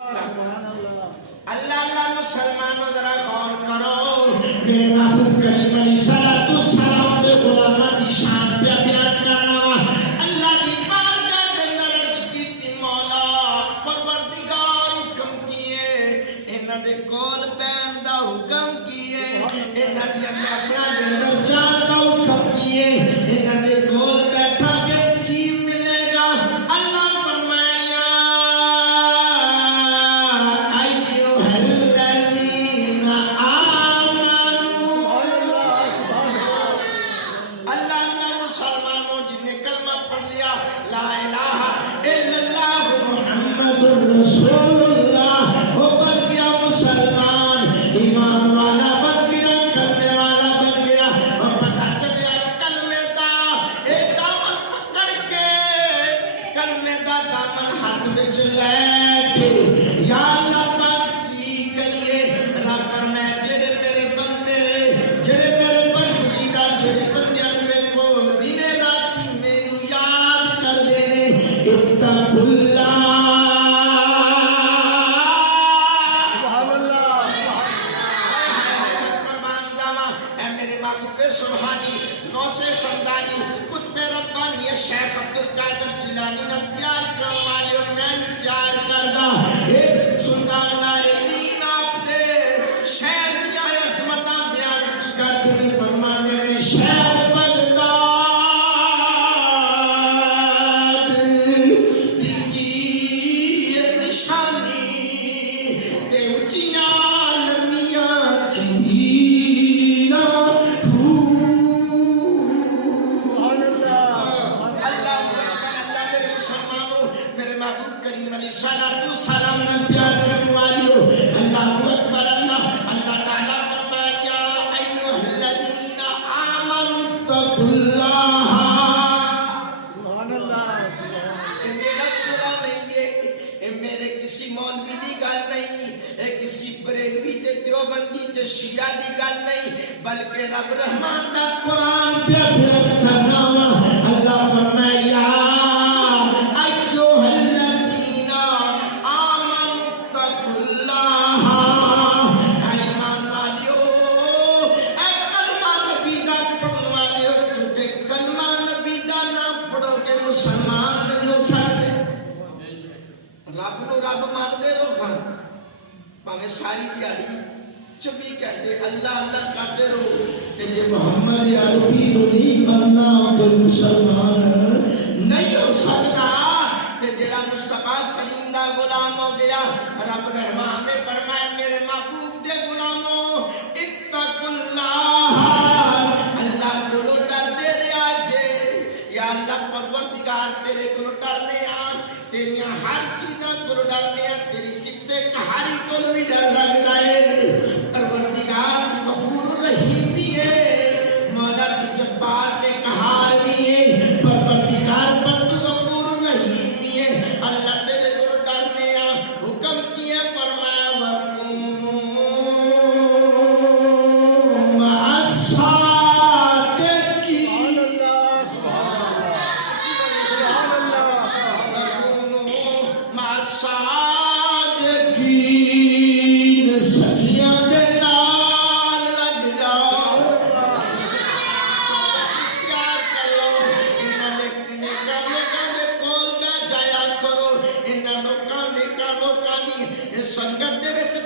اللہ اللہ مسلمانوں ذرا غور کرو، میرے محبوب کریم علیہ الصلوۃ والسلام دے غلاماں دی شان پہ بیان کرنا وا۔ اللہ دی بارگاہ دے اندر عرض کیتی مولا پروردگار حکم کیے، انہاں دے کول بہن دا حکم کیے، انہاں دی محفل دے اندر جان دا حکم کیے، انہاں دے کول بیٹھا کے کی ملے گا؟ اللہ فرمایا رسول اللہ وہ بن گیا مسلمان، ایمان والا بن گیا، کلمے والا بن گیا، اور پتہ چلیا کلمے دا ایک دامن پکڑ کے، کلمے دا دامن ہاتھ وچ لے کے یا اللہ پاک کی کریے رب فرمائے جڑے میرے بندے، جڑے میرے بندیدہ، جڑے بندیاں ویکھو دن راتی مینوں یاد کر دے نے، اتقوا اللہ سبحانی نوسے سمدانی قطب ربانی شیخ عبدالقادر جیلانی نے پیار کرنے والے اور میں نے پیار کردہ ایک سلطان نارینین آپ دے شہر دیا عظمتہ بیان کی کرتے ہیں فرمانے میں شہر بغداد دیکھی یہ نشانی دے اچھیاں لمیاں چینا سلام نہ پیار کرنے والیو اللہ اکبر اللہ اللہ تعالیٰ فرمایا ایوہ الذین آمنوا اتقوا اللہ سبحان اللہ۔ یہ میرا قرآن نہیں ہے، یہ میرے کسی مولوی دی گل نہیں، یہ کسی بریلوی دے دیوبندی دے شیعہ دی گل نہیں، بلکہ رب رحمان دا قرآن پہ بیان کرنا وا۔ اللہ فرمایا رب مانتے ہو کھان پاہمیں ساری دیاری چبی کہتے اللہ اللہ کرتے رہو کہ یہ محمد عربی نہیں بننا کوئی مسلمان نہیں ہو سکتا کہ جڑا مصطفیٰ کریم دا غلام ہو گیا۔ رب رحمان نے فرمایا میرے محبوب دے غلاموں اتقوا اللہ، اللہ کو ڈر دے رہا جے، یا اللہ پروردگار تیرے کو ڈرنے آ، تیریاں ہر چیزاں کو ڈرنے آ، تیری سبتے کہاری کو بھی ڈر لگتا ہے۔ پروردگار تو غفور رحیم بھی ہے، مولا تو جبار تے قہار بھی ہے، پروردگار پر تو غفور رحیم بھی ہے، اللہ تیرے کو ڈرنے آ حکم کیا فرمایا وَكُونُوا مَعَ سنگت دے وچ